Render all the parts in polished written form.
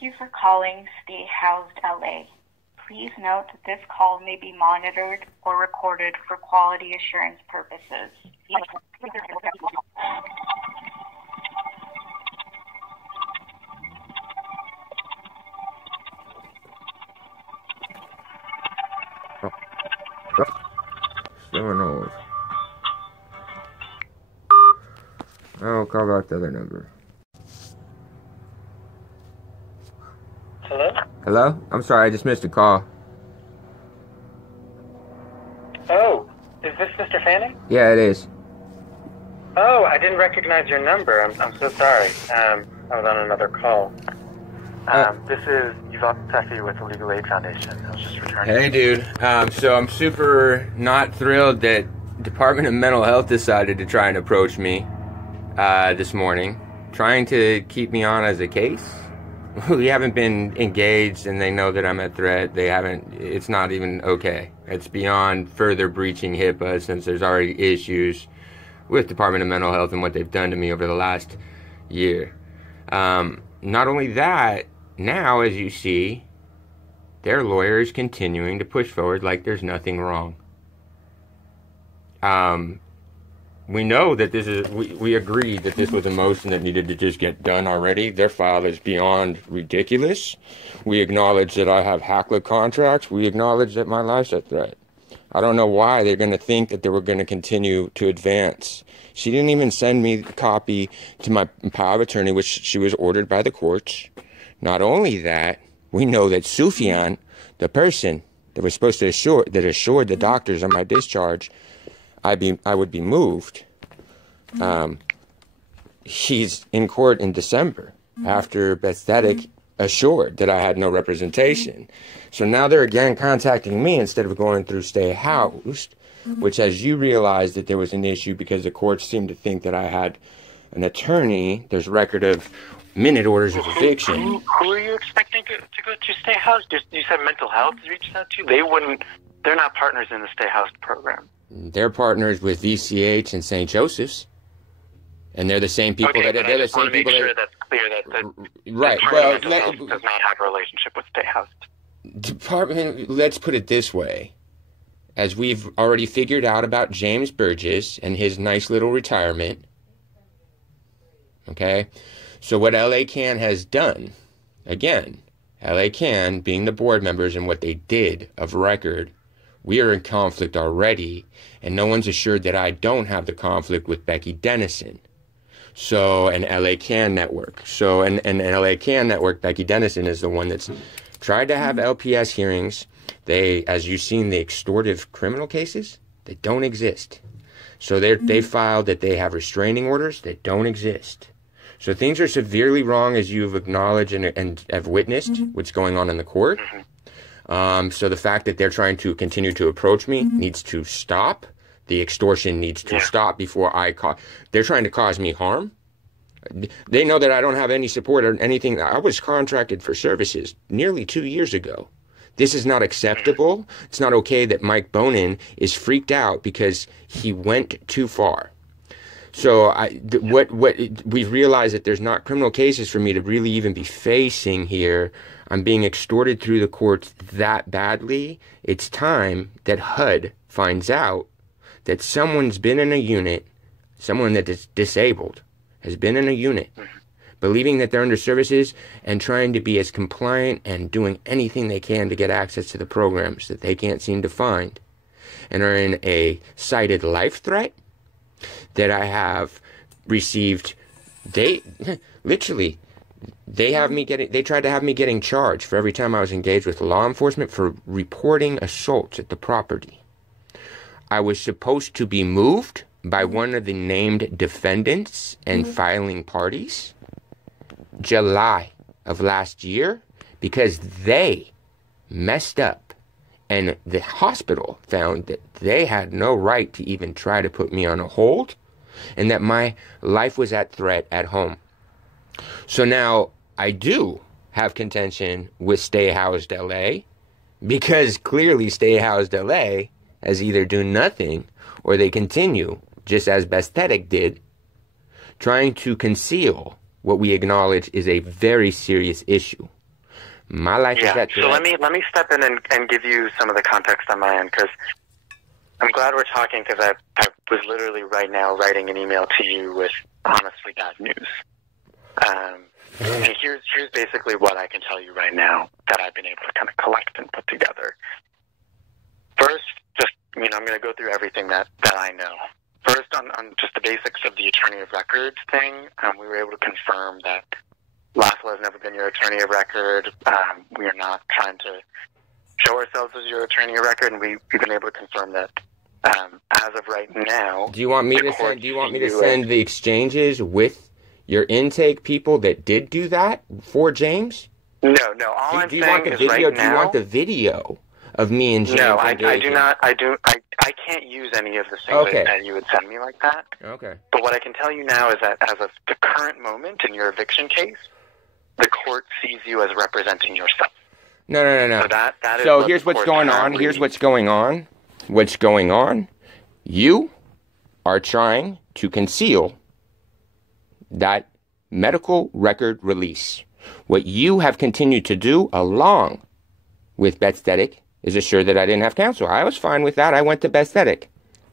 Thank you for calling Stay Housed LA. Please note that this call may be monitored or recorded for quality assurance purposes. I'll call back the other number. Hello? Hello? I'm sorry, I just missed a call. Oh, is this Mr. Fanning? Yeah, it is. Oh, I didn't recognize your number. I'm so sorry. I was on another call. This is Yvonne Teffy with the Legal Aid Foundation. I was just returning. Hey, dude. So I'm super not thrilled that Department of Mental Health decided to try and approach me this morning, trying to keep me on as a case. We haven't been engaged, and they know that I'm at threat. It's not even okay. It's beyond further breaching HIPAA, since there's already issues with Department of Mental Health and what they've done to me over the last year. Not only that, now, as you see, their lawyer is continuing to push forward like there's nothing wrong. We know that we agreed that this was a motion that needed to just get done already. Their file is beyond ridiculous. We acknowledge that I have HACLA contracts. We acknowledge that my life's at threat. I don't know why they're going to think that they were going to continue to advance. She didn't even send me a copy to my power of attorney, which she was ordered by the courts. Not only that, we know that Sufyan, the person that was supposed to assured the doctors on my discharge, I would be moved. He's in court in December after Bethesda assured that I had no representation. So now they're again contacting me instead of going through Stay Housed, which, as you realized, that there was an issue because the courts seemed to think that I had an attorney. There's record of minute orders of eviction. Who are you expecting to go to Stay Housed? You said mental health reached out to you? They're not partners in the Stay Housed program. They're partners with VCH and St. Joseph's, and they're the same people okay, that they're the same people. Make sure that's clear that right. Well, does not have a relationship with Stay Housed. Department. Let's put it this way: as we've already figured out about James Burgess and his nice little retirement. Okay, so what LA Can has done, again, LA Can being the board members and what they did of record. We are in conflict already, and no one's assured that I don't have the conflict with Becky Dennison. So, an LA Can network. So, an LA Can network, Becky Dennison is the one that's tried to have LPS hearings. They, as you've seen, the extortive criminal cases, they don't exist. So, they filed that they have restraining orders that don't exist. So, things are severely wrong, as you've acknowledged and have witnessed what's going on in the court. So the fact that they're trying to continue to approach me needs to stop. The extortion needs to stop before they're trying to cause me harm. They know that I don't have any support or anything. I was contracted for services nearly 2 years ago. This is not acceptable. It's not okay that Mike Bonin is freaked out because he went too far. So we've realized that there's not criminal cases for me to really even be facing here. I'm being extorted through the courts that badly. It's time that HUD finds out that someone's been in a unit, someone that is disabled, has been in a unit, believing that they're under services and trying to be as compliant and doing anything they can to get access to the programs that they can't seem to find, and are in a cited life threat that I have received. They tried to have me getting charged for every time I was engaged with law enforcement for reporting assaults at the property. I was supposed to be moved by one of the named defendants and filing parties July of last year because they messed up, and the hospital found that they had no right to even try to put me on a hold and that my life was at threat at home. So now I do have contention with Stay Housed LA because clearly Stay Housed LA has either done nothing or they continue, just as Besthetic did, trying to conceal what we acknowledge is a very serious issue. My life is at so let me step in and give you some of the context on my end, because I'm glad we're talking, because I was literally right now writing an email to you with honestly bad news. And here's basically what I can tell you right now that I've been able to kind of collect and put together. First, I'm going to go through everything that I know. First, on just the basics of the attorney of records thing, we were able to confirm that Laszlo has never been your attorney of record. We are not trying to show ourselves as your attorney of record, and we've been able to confirm that as of right now. Do you want me to send the exchanges with your intake people that did do that for James? No. All I'm saying is right now. Do you want the video of me and James? No, I do not. I can't use any of the things that you would send me like that. Okay. But what I can tell you now is that as of the current moment in your eviction case, the court sees you as representing yourself. No. So here's what's going on. Here's what's going on. What's going on? You are trying to conceal that medical record release. What you have continued to do, along with Bethesthetic, is assure that I didn't have counsel. I was fine with that. I went to Bethesthetic.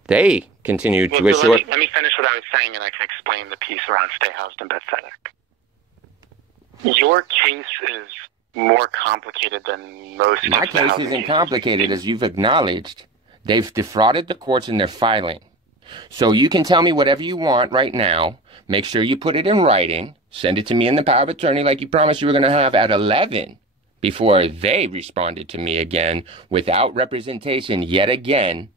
They continued to assure... Let me finish what I was saying, and I can explain the piece around stay housed in Bethesthetic. Your case is more complicated than most. My case isn't complicated, as you've acknowledged. They've defrauded the courts in their filing. So you can tell me whatever you want right now. Make sure you put it in writing. Send it to me in the power of attorney like you promised you were going to have at 11 before they responded to me again without representation yet again.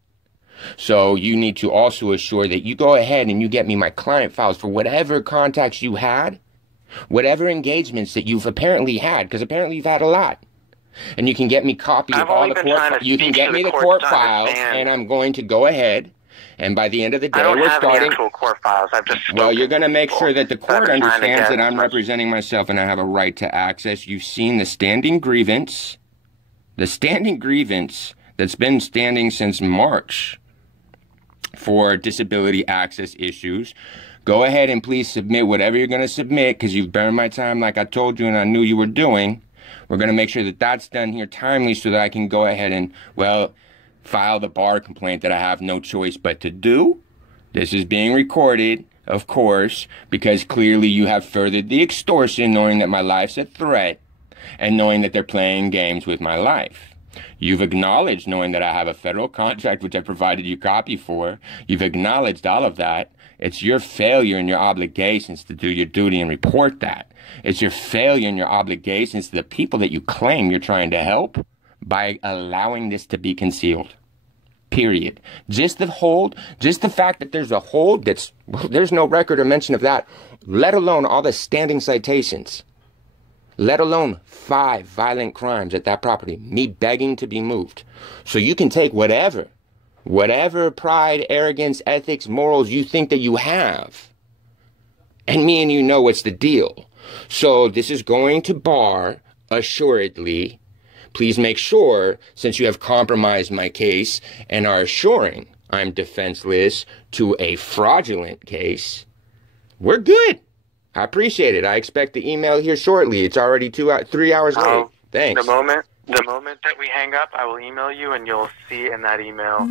So you need to also assure that you go ahead and you get me my client files for whatever contacts you had, whatever engagements that you've apparently had, because apparently you've had a lot. And you can get me copies of all the court. You can get me the court files, and I'm going to go ahead. And by the end of the day, we're starting. Any actual court files. I've just well, you're going to make sure that the court understands that I'm representing myself and I have a right to access. You've seen the standing grievance that's been standing since March for disability access issues. Go ahead and please submit whatever you're going to submit, because you've burned my time like I told you and I knew you were doing. We're going to make sure that that's done here timely so that I can go ahead and, well, file the bar complaint that I have no choice but to do. This is being recorded, of course, because clearly you have furthered the extortion, knowing that my life's a threat and knowing that they're playing games with my life. You've acknowledged knowing that I have a federal contract, which I provided you a copy for. You've acknowledged all of that. It's your failure and your obligations to do your duty and report that. It's your failure and your obligations to the people that you claim you're trying to help by allowing this to be concealed. Period. Just the fact that there's a hold there's no record or mention of that, let alone all the standing citations, let alone 5 violent crimes at that property, me begging to be moved. So you can take whatever pride, arrogance, ethics, morals you think that you have, and me and you know what's the deal. So this is going to bar, assuredly. Please make sure, since you have compromised my case and are assuring I'm defenseless to a fraudulent case, we're good. I appreciate it. I expect the email here shortly. It's already 3 hours late. Thanks. The moment that we hang up, I will email you, and you'll see in that email,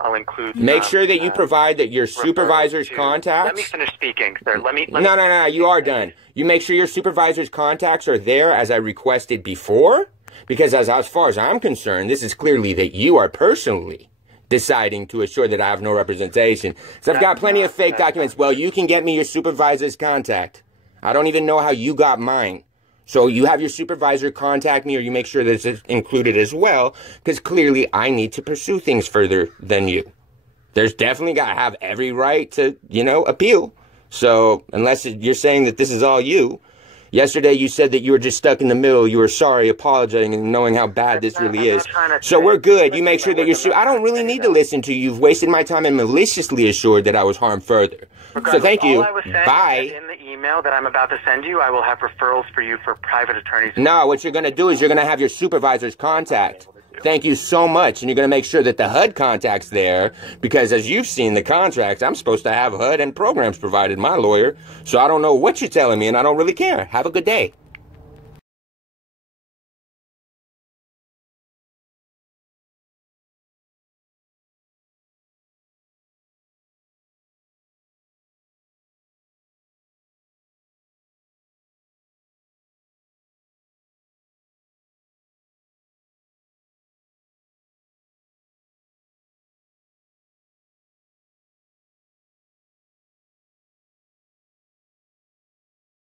I'll include... Make sure that you provide that your supervisor's contacts... Let me finish speaking, sir. No, you are done. You make sure your supervisor's contacts are there as I requested before, because as far as I'm concerned, this is clearly that you are personally deciding to assure that I have no representation. So I've got plenty of fake documents. Well, you can get me your supervisor's contact. I don't even know how you got mine. So you have your supervisor contact me, or you make sure that it's included as well, because clearly I need to pursue things further than you. There's definitely got to have every right to, appeal. So unless you're saying that this is all you. Yesterday you said that you were just stuck in the middle. You were sorry, apologizing, and knowing how bad this really is. So we're good. You make sure that you're... I don't really need to listen to you. You've wasted my time and maliciously assured that I was harmed further. So thank you. Bye. In the email that I'm about to send you, I will have referrals for you for private attorneys. No, what you're going to do is you're going to have your supervisor's contact. Thank you so much. And you're going to make sure that the HUD contact's there, because as you've seen the contracts, I'm supposed to have HUD and programs provided, my lawyer. So I don't know what you're telling me, and I don't really care. Have a good day.